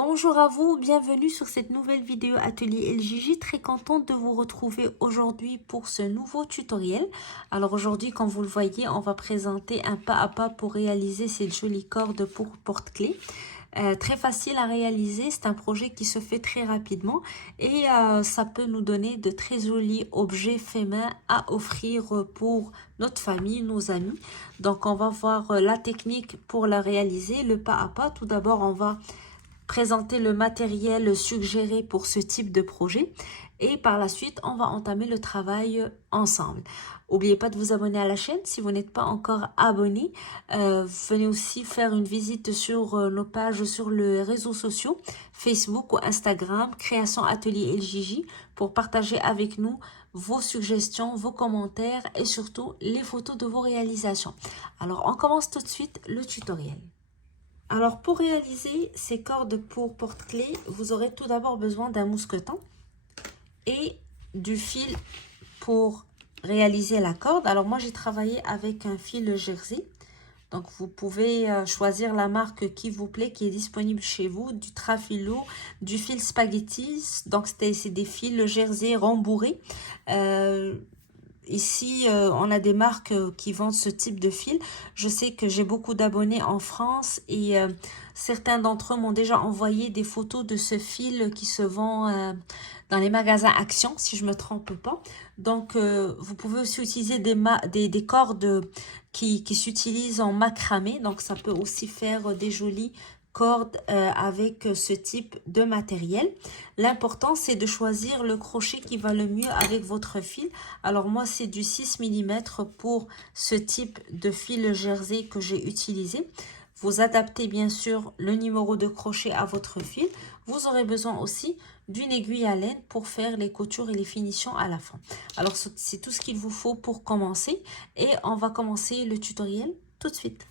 Bonjour à vous, bienvenue sur cette nouvelle vidéo atelier LJJ. Très contente de vous retrouver aujourd'hui pour ce nouveau tutoriel. Alors aujourd'hui, comme vous le voyez, on va présenter un pas à pas pour réaliser cette jolie corde pour porte-clés. Très facile à réaliser, c'est un projet qui se fait très rapidement et ça peut nous donner de très jolis objets faits main à offrir pour notre famille, nos amis. Donc on va voir la technique pour la réaliser, le pas à pas. Tout d'abord, on va présenter le matériel suggéré pour ce type de projet et par la suite on va entamer le travail ensemble. N'oubliez pas de vous abonner à la chaîne si vous n'êtes pas encore abonné. Venez aussi faire une visite sur nos pages sur les réseaux sociaux, Facebook ou Instagram, Création Atelier LJJ, pour partager avec nous vos suggestions, vos commentaires et surtout les photos de vos réalisations. Alors on commence tout de suite le tutoriel. Alors, pour réaliser ces cordes pour porte-clés, vous aurez tout d'abord besoin d'un mousqueton et du fil pour réaliser la corde. Alors, moi, j'ai travaillé avec un fil jersey. Donc, vous pouvez choisir la marque qui vous plaît, qui est disponible chez vous, du Trafilo, du fil spaghetti. Donc, c'est des fils jersey rembourrés. Ici, on a des marques qui vendent ce type de fil. Je sais que j'ai beaucoup d'abonnés en France et certains d'entre eux m'ont déjà envoyé des photos de ce fil qui se vend dans les magasins Action, si je ne me trompe pas. Donc, vous pouvez aussi utiliser des cordes qui s'utilisent en macramé. Donc, ça peut aussi faire des jolies cordes avec ce type de matériel. L'important, c'est de choisir le crochet qui va le mieux avec votre fil. Alors moi, c'est du 6 mm pour ce type de fil jersey que j'ai utilisé. Vous adaptez bien sûr le numéro de crochet à votre fil. Vous aurez besoin aussi d'une aiguille à laine pour faire les coutures et les finitions à la fin. Alors c'est tout ce qu'il vous faut pour commencer et on va commencer le tutoriel tout de suite.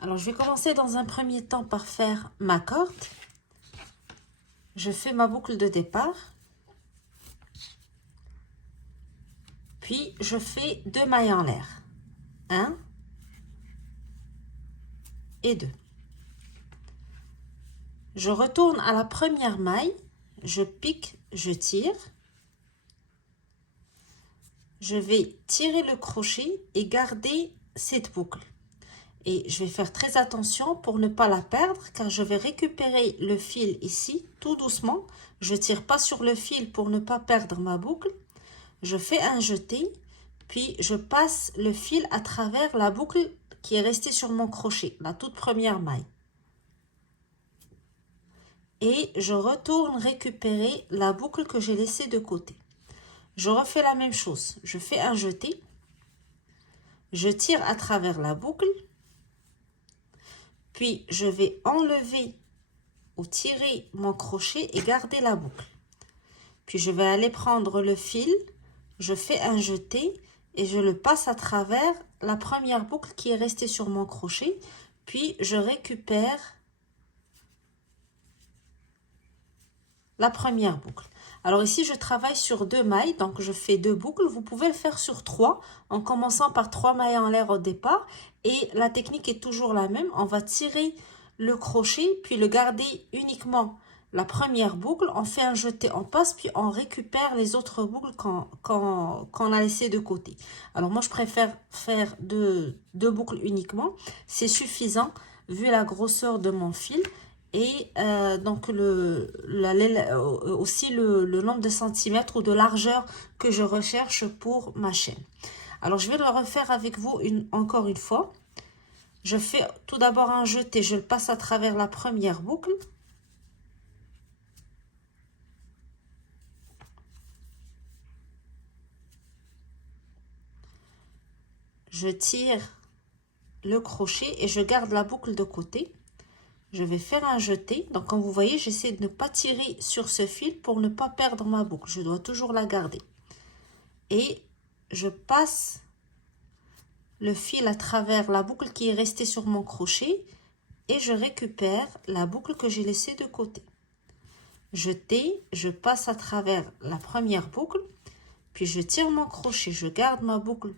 Alors je vais commencer dans un premier temps par faire ma corde. Je fais ma boucle de départ. Puis, je fais 2 mailles en l'air. 1 et 2. Je retourne à la première maille. Je pique, je tire. Je vais tirer le crochet et garder cette boucle. Et je vais faire très attention pour ne pas la perdre car je vais récupérer le fil ici tout doucement. Je ne tire pas sur le fil pour ne pas perdre ma boucle. Je fais un jeté, puis je passe le fil à travers la boucle qui est restée sur mon crochet, la toute première maille. Et je retourne récupérer la boucle que j'ai laissée de côté. Je refais la même chose. Je fais un jeté. Je tire à travers la boucle. Puis je vais enlever ou tirer mon crochet et garder la boucle. Puis je vais aller prendre le fil. Je fais un jeté et je le passe à travers la première boucle qui est restée sur mon crochet. Puis je récupère la première boucle. Alors ici, je travaille sur 2 mailles, donc je fais 2 boucles. Vous pouvez le faire sur 3 en commençant par 3 mailles en l'air au départ. Et la technique est toujours la même. On va tirer le crochet, puis le garder uniquement la première boucle. On fait un jeté, on passe, puis on récupère les autres boucles qu'on a laissées de côté. Alors moi, je préfère faire deux boucles uniquement. C'est suffisant vu la grosseur de mon fil. Et donc aussi le nombre de centimètres ou de largeur que je recherche pour ma chaîne. Alors je vais le refaire avec vous encore une fois. Je fais tout d'abord un jeté, je le passe à travers la première boucle. Je tire le crochet et je garde la boucle de côté. Je vais faire un jeté. Donc, comme vous voyez, j'essaie de ne pas tirer sur ce fil pour ne pas perdre ma boucle. Je dois toujours la garder. Et je passe le fil à travers la boucle qui est restée sur mon crochet et je récupère la boucle que j'ai laissée de côté. Jeté, je passe à travers la première boucle, puis je tire mon crochet, je garde ma boucle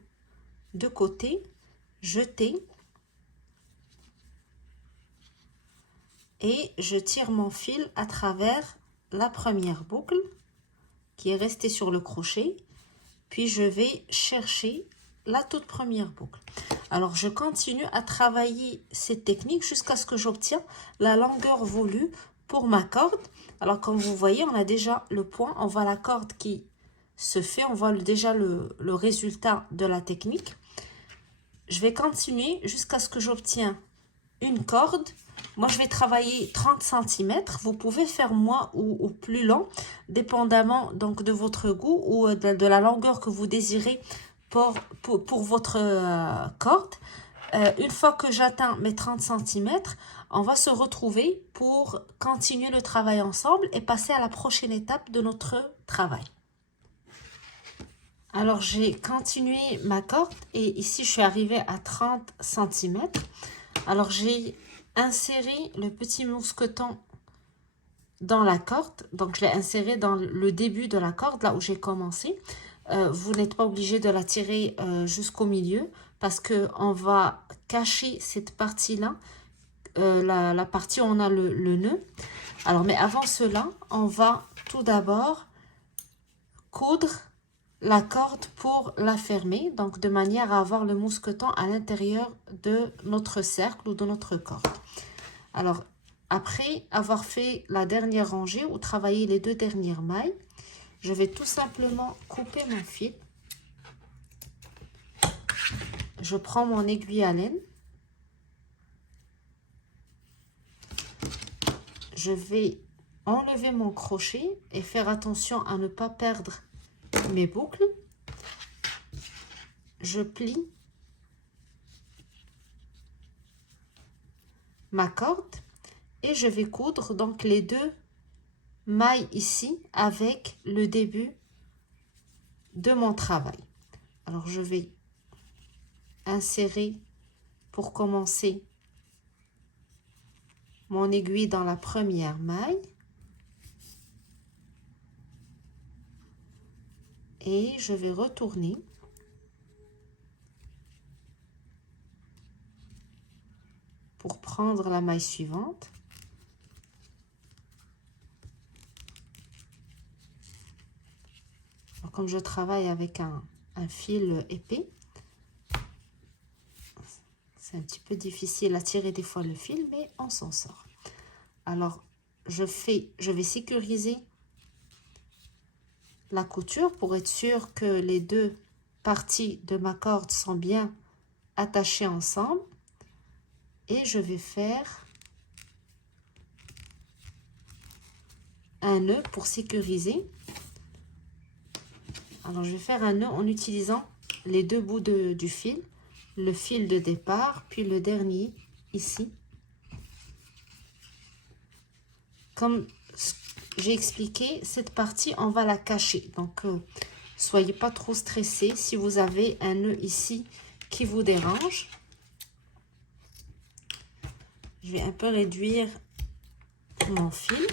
de côté, jeté. et je tire mon fil à travers la première boucle qui est restée sur le crochet, puis je vais chercher la toute première boucle. Alors je continue à travailler cette technique jusqu'à ce que j'obtienne la longueur voulue pour ma corde. Alors comme vous voyez, on a déjà le point, on voit la corde qui se fait, on voit déjà le résultat de la technique. Je vais continuer jusqu'à ce que j'obtienne une corde. Moi, je vais travailler 30 cm. Vous pouvez faire moins ou plus long, dépendamment donc de votre goût ou de la longueur que vous désirez pour votre corde. Une fois que j'atteins mes 30 cm, on va se retrouver pour continuer le travail ensemble et passer à la prochaine étape de notre travail. Alors, j'ai continué ma corde et ici, je suis arrivée à 30 cm. Alors, j'ai inséré le petit mousqueton dans la corde. Donc, je l'ai inséré dans le début de la corde, là où j'ai commencé. Vous n'êtes pas obligé de la tirer jusqu'au milieu parce qu'on va cacher cette partie-là, la partie où on a le nœud. Alors, mais avant cela, on va tout d'abord coudre la corde pour la fermer, donc de manière à avoir le mousqueton à l'intérieur de notre cercle ou de notre corde. Alors, après avoir fait la dernière rangée ou travailler les 2 dernières mailles, je vais tout simplement couper mon fil. Je prends mon aiguille à laine. Je vais enlever mon crochet et faire attention à ne pas perdre mes boucles. Je plie ma corde et je vais coudre donc les 2 mailles ici avec le début de mon travail. Alors je vais insérer pour commencer mon aiguille dans la première maille et je vais retourner pour prendre la maille suivante. Alors, comme je travaille avec un fil épais, c'est un petit peu difficile à tirer des fois le fil, mais on s'en sort. Alors, je vais sécuriser la couture pour être sûr que les 2 parties de ma corde sont bien attachées ensemble. Et je vais faire un nœud pour sécuriser. Alors, je vais faire un nœud en utilisant les 2 bouts du fil, le fil de départ, puis le dernier ici. Comme j'ai expliqué, cette partie, on va la cacher. Donc, soyez pas trop stressés si vous avez un nœud ici qui vous dérange. Je vais un peu réduire mon fil.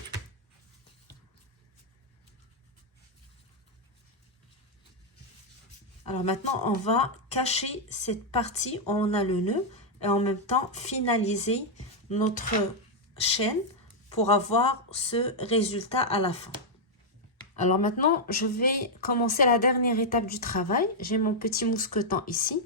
Alors maintenant, on va cacher cette partie où on a le nœud et en même temps finaliser notre chaîne pour avoir ce résultat à la fin. Alors maintenant, je vais commencer la dernière étape du travail. J'ai mon petit mousqueton ici,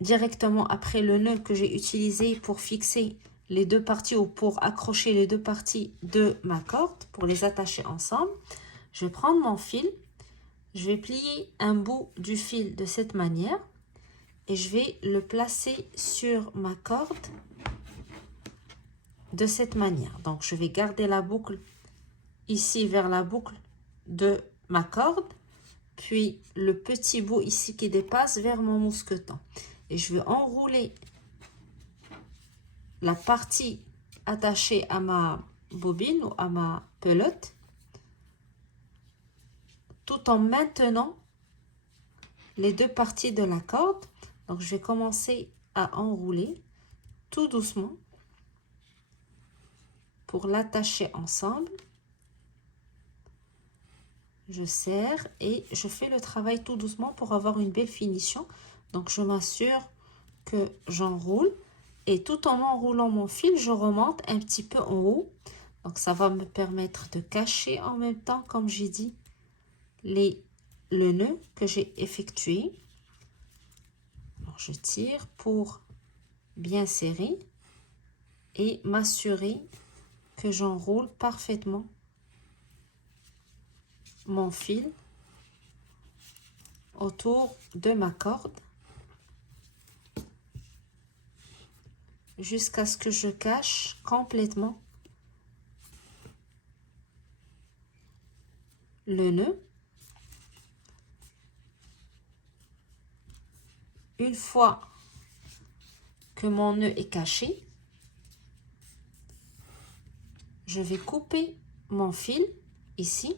directement après le nœud que j'ai utilisé pour fixer les 2 parties ou pour accrocher les 2 parties de ma corde, pour les attacher ensemble. Je vais prendre mon fil. Je vais plier un bout du fil de cette manière et je vais le placer sur ma corde de cette manière. Donc, je vais garder la boucle ici vers la boucle de ma corde, puis le petit bout ici qui dépasse vers mon mousqueton. Et je vais enrouler la partie attachée à ma bobine ou à ma pelote, tout en maintenant les 2 parties de la corde. Donc, je vais commencer à enrouler tout doucement pour l'attacher ensemble. Je serre et je fais le travail tout doucement pour avoir une belle finition. Donc, je m'assure que j'enroule Et tout en enroulant mon fil, je remonte un petit peu en haut. Donc, ça va me permettre de cacher en même temps, comme j'ai dit, le nœud que j'ai effectué. Alors, je tire pour bien serrer et m'assurer que j'enroule parfaitement mon fil autour de ma corde jusqu'à ce que je cache complètement le nœud. Une fois que mon nœud est caché, je vais couper mon fil ici.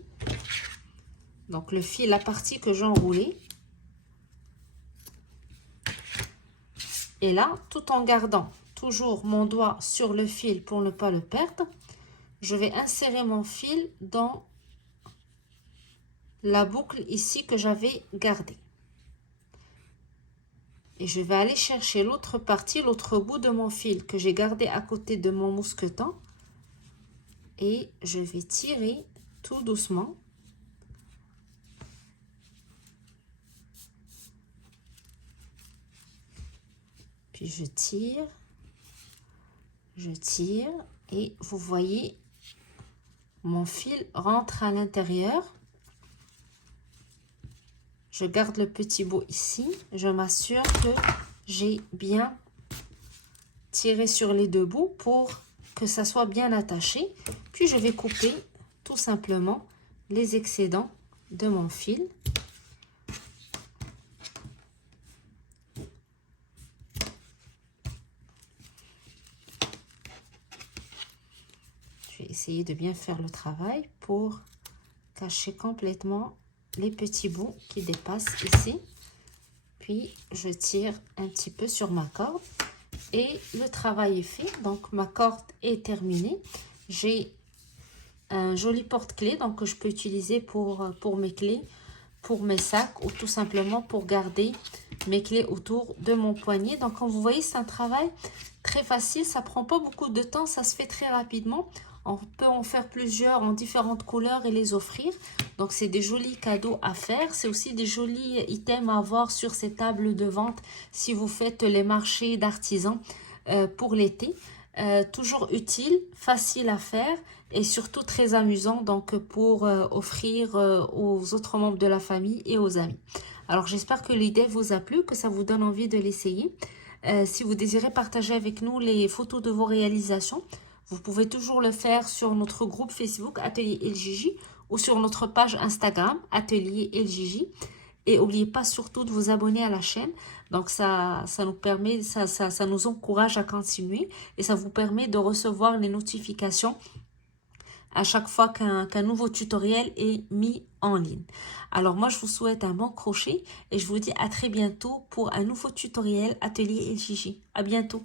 Donc le fil, la partie que j'ai enroulée. Et là, tout en gardant toujours mon doigt sur le fil pour ne pas le perdre, je vais insérer mon fil dans la boucle ici que j'avais gardée. Et je vais aller chercher l'autre partie, l'autre bout de mon fil que j'ai gardé à côté de mon mousqueton. Et je vais tirer tout doucement. Puis je tire et vous voyez, mon fil rentre à l'intérieur. Je garde le petit bout ici. Je m'assure que j'ai bien tiré sur les deux bouts pour que ça soit bien attaché. Puis je vais couper tout simplement les excédents de mon fil. Je vais essayer de bien faire le travail pour cacher complètement les petits bouts qui dépassent ici. Puis je tire un petit peu sur ma corde et le travail est fait. Donc ma corde est terminée. J'ai un joli porte-clés donc que je peux utiliser pour mes clés, pour mes sacs ou tout simplement pour garder mes clés autour de mon poignet. Donc comme vous voyez, c'est un travail très facile, ça prend pas beaucoup de temps, ça se fait très rapidement. On peut en faire plusieurs en différentes couleurs et les offrir. Donc, c'est des jolis cadeaux à faire. C'est aussi des jolis items à avoir sur ces tables de vente si vous faites les marchés d'artisans pour l'été. Toujours utile, facile à faire et surtout très amusant donc pour offrir aux autres membres de la famille et aux amis. Alors, j'espère que l'idée vous a plu, que ça vous donne envie de l'essayer. Si vous désirez partager avec nous les photos de vos réalisations, vous pouvez toujours le faire sur notre groupe Facebook Atelier LJJ ou sur notre page Instagram Atelier LJJ. Et n'oubliez pas surtout de vous abonner à la chaîne. Donc ça nous permet, ça nous encourage à continuer et ça vous permet de recevoir les notifications à chaque fois qu'un nouveau tutoriel est mis en ligne. Alors moi je vous souhaite un bon crochet et je vous dis à très bientôt pour un nouveau tutoriel Atelier LJJ. À bientôt.